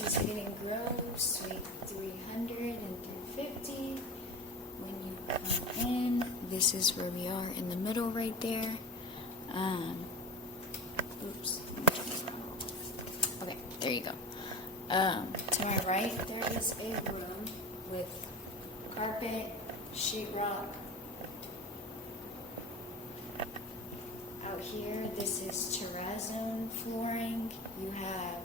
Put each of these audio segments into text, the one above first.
This is Hidden Grove, Suite 300 and 350. When you come in, this is where we are in the middle right there. Oops. Okay, there you go. To my right, there is a room with carpet, sheetrock. Out here, this is terrazzo flooring. You have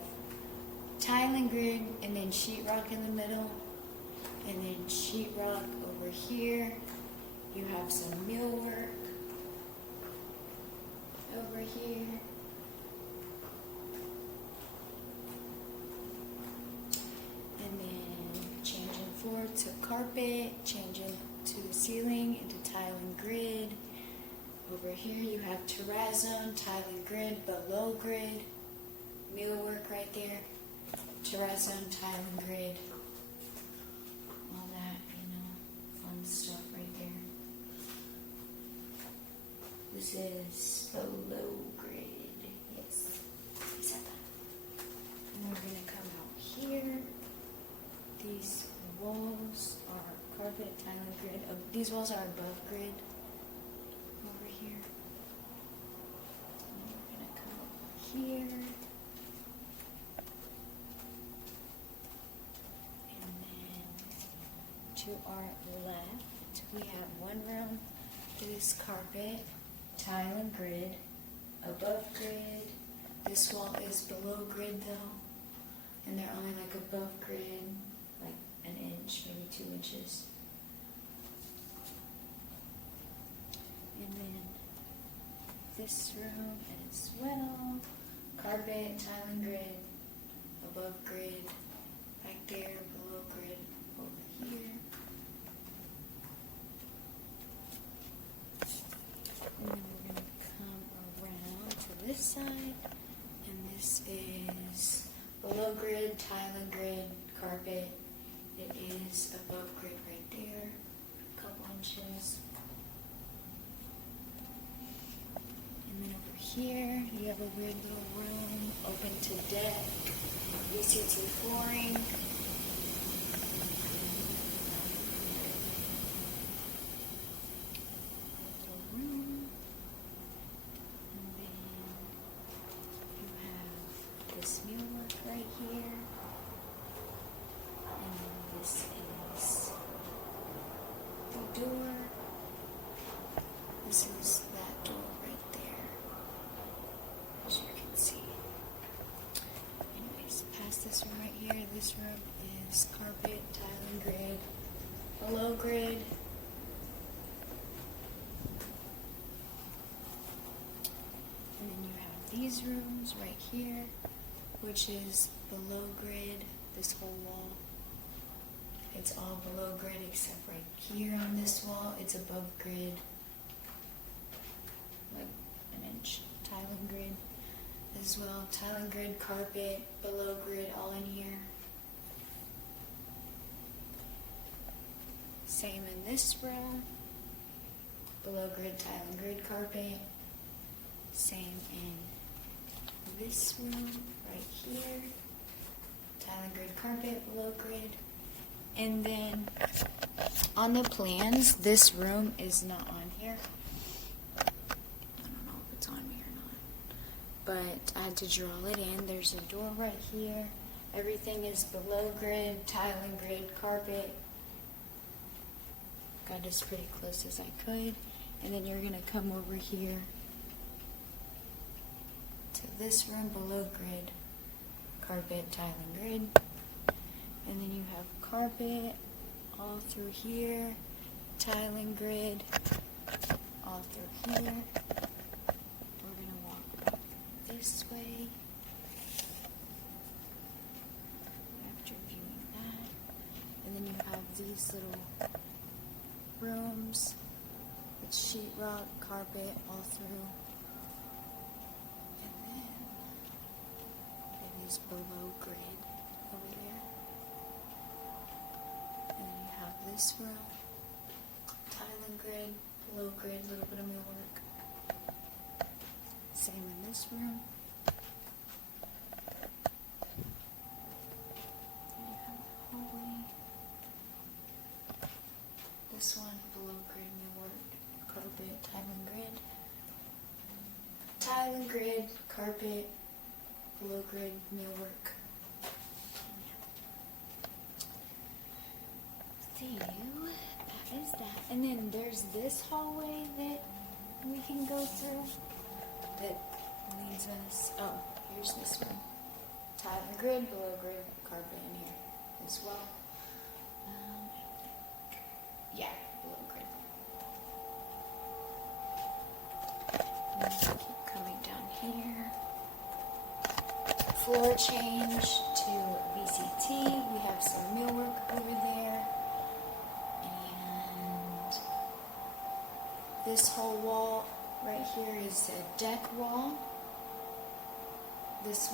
tile and grid, and then sheetrock in the middle, and then sheetrock over here. You have some millwork over here. And then changing floor to carpet, changing to the ceiling into tile and grid. Over here you have terrazzo, tile and grid, below grid, millwork right there, terrazzo, tile and grid, all that, fun stuff right there. This is below grid, yes, I said that. And we're going to come out here. These walls are carpet, tile and grid. These walls are above grid. Over here. And we're going to come over here. And then to our left, we have one room that is carpet, tile and grid, above grid. This wall is below grid though, and they're only like above grid, like an inch, maybe 2 inches. And then this room as well, carpet, tile and grid, above grid, back there, below grid, over here. And then we're going to come around to this side, and this is below grid, tile and grid, carpet. It is above grid right there, a couple inches. And then over here, you have a weird little room, open to deck, VCT flooring. Little room. And then you have this millwork right here. And then this is the door. This is that door right there, as you can see. Anyways, past this room right here, this room is carpet, tile and grid, below grid. And then you have these rooms right here, which is below grid, this whole wall. It's all below grid except right here on this wall, it's above grid. Like an inch, tile and grid as well. Tile and grid, carpet, below grid, all in here. Same in this room. Below grid, tile and grid, carpet. Same in this room right here. Tile and grid, carpet, below grid. And then on the plans, this room is not on here. On me or not, but I had to draw it in. There's a door right here. Everything is below grid, tile and grid, carpet. Got as pretty close as I could. And then you're gonna come over here to this room below grid, carpet, tile and grid. And then you have carpet all through here, tile and grid all through here. This way, after viewing that, and then you have these little rooms with sheetrock, carpet all through, and then it is below grid over there, and then you have this room, tile and grid, below grid, a little bit of millwork. Same in this room. tile and grid, carpet, below grid, millwork. So that is that. And then there's this hallway that we can go through that leads us. Oh, here's this one. Tile and grid, below grid, carpet in here as well. Yeah, below grid. And keep coming down here. Floor change to VCT. We have some millwork over there. And this whole wall right here is a deck wall. This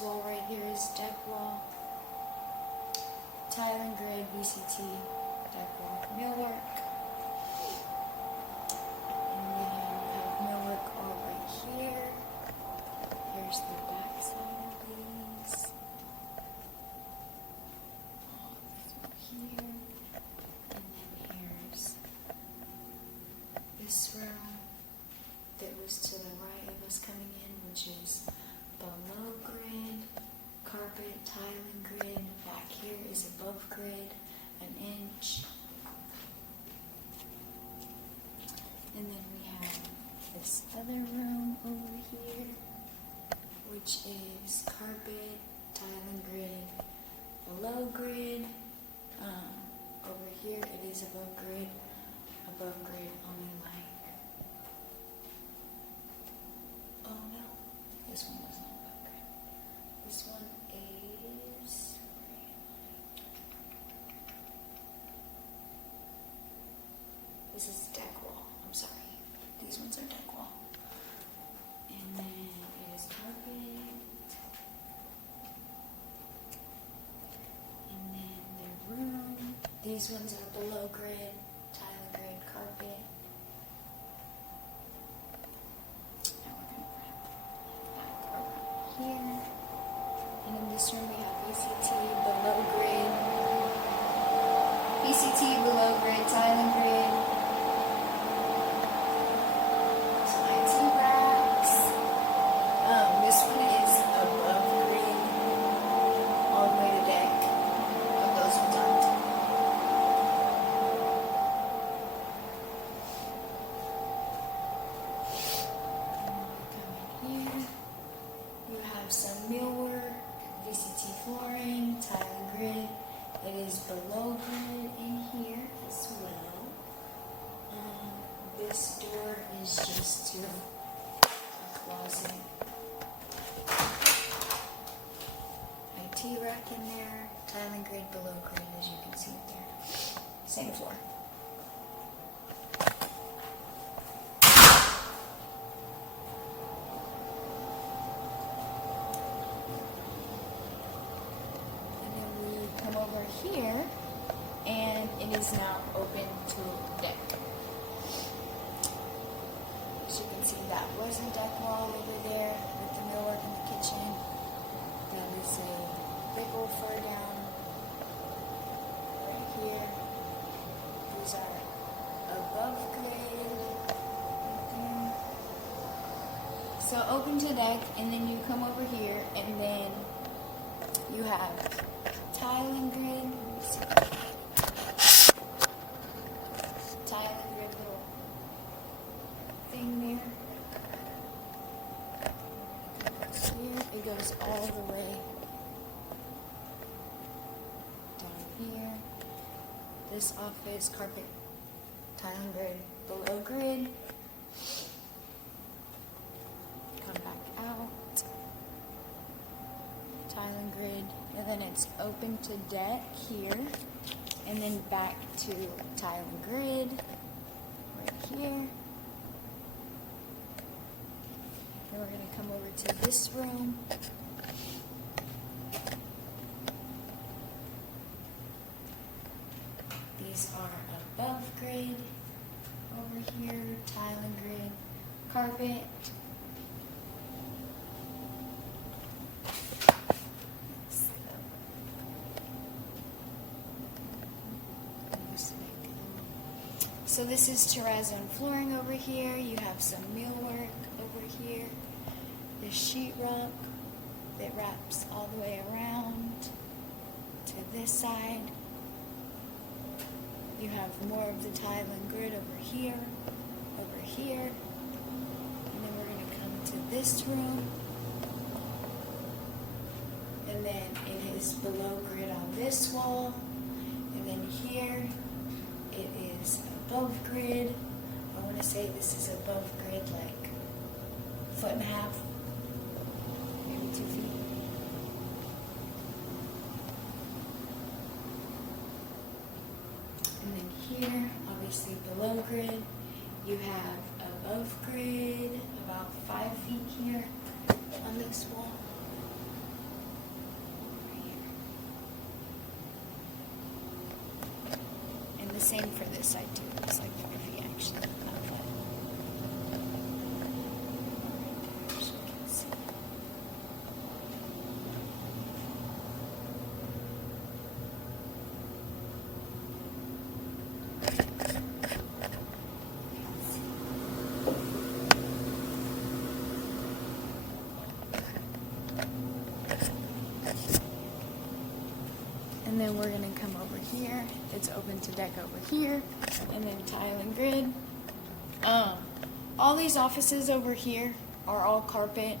wall right here is deck wall. Tile and grid, VCT, deck wall, millwork. And then you have millwork all right here. Here's the back side of these. Here. And then here's this room that was to the right of us coming in, which is below grid, carpet, tile and grid. Back here is above grid, an inch. And then we have this other room over here, which is carpet, tile and grid, below grid. Over here it is above grid only like, oh no, this one was not above grid. This one is, this is deck wall, I'm sorry. These ones are deck wall. And then it is carpet. And then the room. These ones are below grid, tile and grid, carpet. Now we're going to wrap back around here. And in this room we have VCT below grid. VCT below grid, tile and grid. Some IT racks. This one is above grid, all the way to deck. But those ones aren't. Come in here. You have some millwork, VCT flooring, tile and grid. It is below grid in here as well. This door is just to a closet. IT rack in there, tile and grid below grid as you can see there. Same floor. Over here, and it is now open to deck. As you can see, that was a deck wall over there with the millwork in the kitchen. That is a big old fur down right here. These are above grade right there. So open to deck, and then you come over here, and then you have tile and grid. Tile and grid little thing there. Here it goes all the way down here. This office, carpet, tile and grid, below grid. Come back out. Tile and grid, and then it's open to deck here, and then back to tile and grid right here. Then we're going to come over to this room. These are above grade over here, tile and grid, carpet. So this is terrazzo and flooring over here. You have some millwork over the sheetrock that wraps all the way around to this side. You have more of the tile and grid over here, and then we're going to come to this room, and then it is below grid on this wall, and then here it is above grid. I want to say this is above grid like a foot and a half, maybe 2 feet. And then here, obviously below grid, you have above grid about 5 feet here on this wall. Right here. And the same for this side too. It's like 5 feet actually. Not that. Right there, so you can see. And then we're going to come over here. It's open to deck over here. And then tile and grid. All these offices over here are all carpet.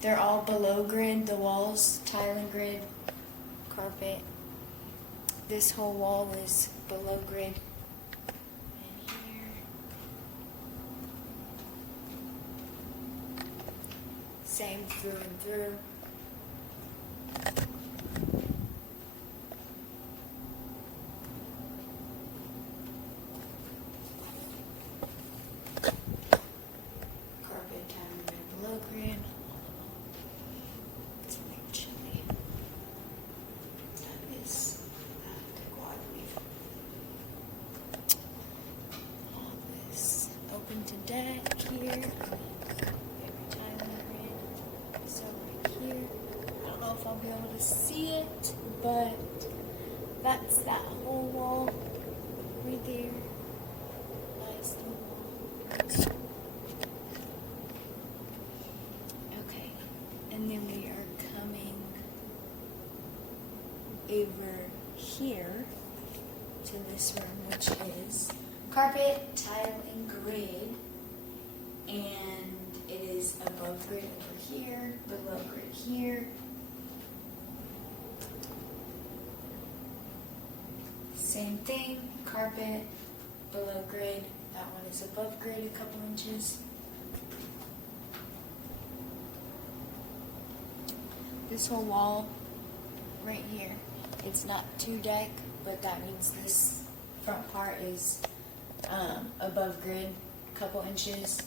They're all below grid. The walls, tile and grid, carpet. This whole wall is below grid. And here. Same through and through. Carpet, tile and grid, below grid. It's a little chilly. That is the quad weave. All this open to deck here. Every tile and grid. So right here. I don't know if I'll be able to see it, but that's that whole wall right there. Nice little wall. Okay, and then we are coming over here to this room, which is carpet, tile, and grid, and it is above grid over here, below grid here. Same thing, carpet, below grid. That one is above grid a couple inches. This whole wall right here, it's not 2 deck, but that means this front part is above grid a couple inches.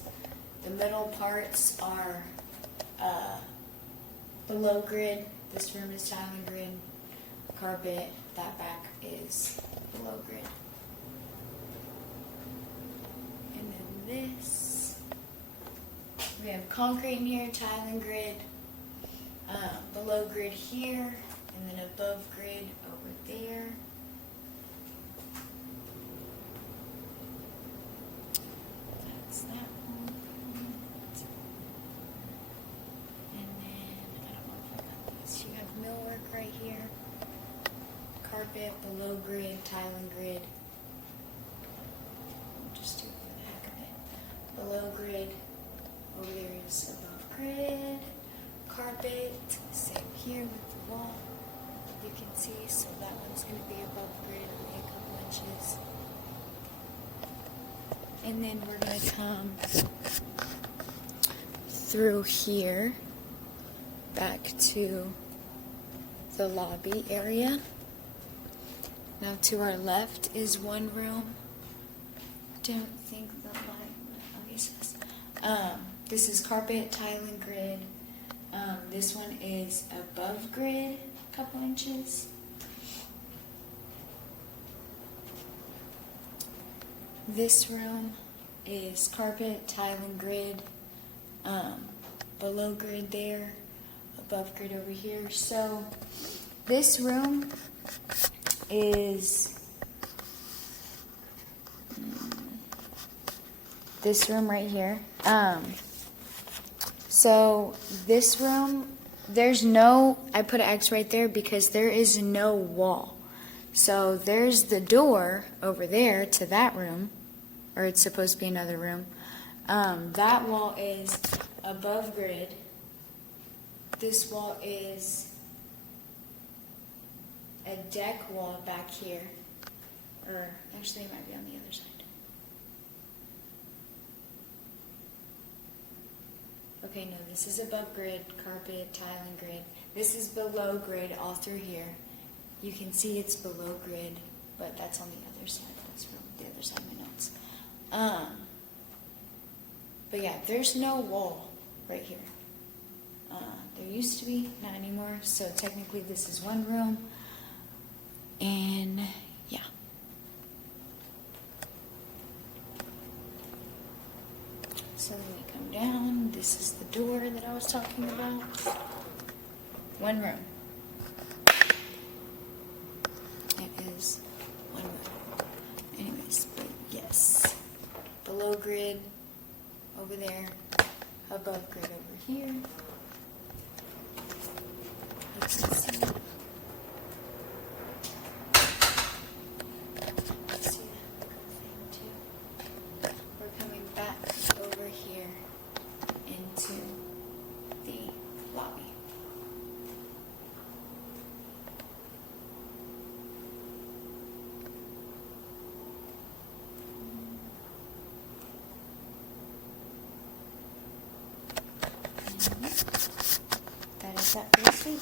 The middle parts are below grid. This room is tile and grid, carpet. That back is below grid. And then this, we have concrete in here, tile and grid, below grid here, and then above grid over there. That's that one. And then, I don't know if I got this. You have millwork right here. Carpet, below grid, tile and grid. I'll just do it for the heck of it. Below grid, over there is above grid, carpet, same here with the wall. You can see, so that one's going to be above grid, only a couple inches. And then we're going to come through here back to the lobby area. Now to our left is one room. Don't think the light focuses. This is carpet, tile, and grid. This one is above grid, a couple inches. This room is carpet, tile, and grid. Below grid there, above grid over here. So this room is this room right here. So this room, I put an X right there because there is no wall. So there's the door over there to that room, or it's supposed to be another room. That wall is above grid. This wall is a deck wall back here. Or actually it might be on the other side. Okay, no, this is above grid, carpet, tile, and grid. This is below grid all through here. You can see it's below grid, but that's on the other side. That's from the other side of my notes. But yeah, there's no wall right here. There used to be, not anymore. So technically this is one room. And yeah. So then we come down. This is the door that I was talking about. One room. It is one room. Anyways, but yes. Below grid over there. Above grid over here. You can see. Into the lobby. That is that for this week.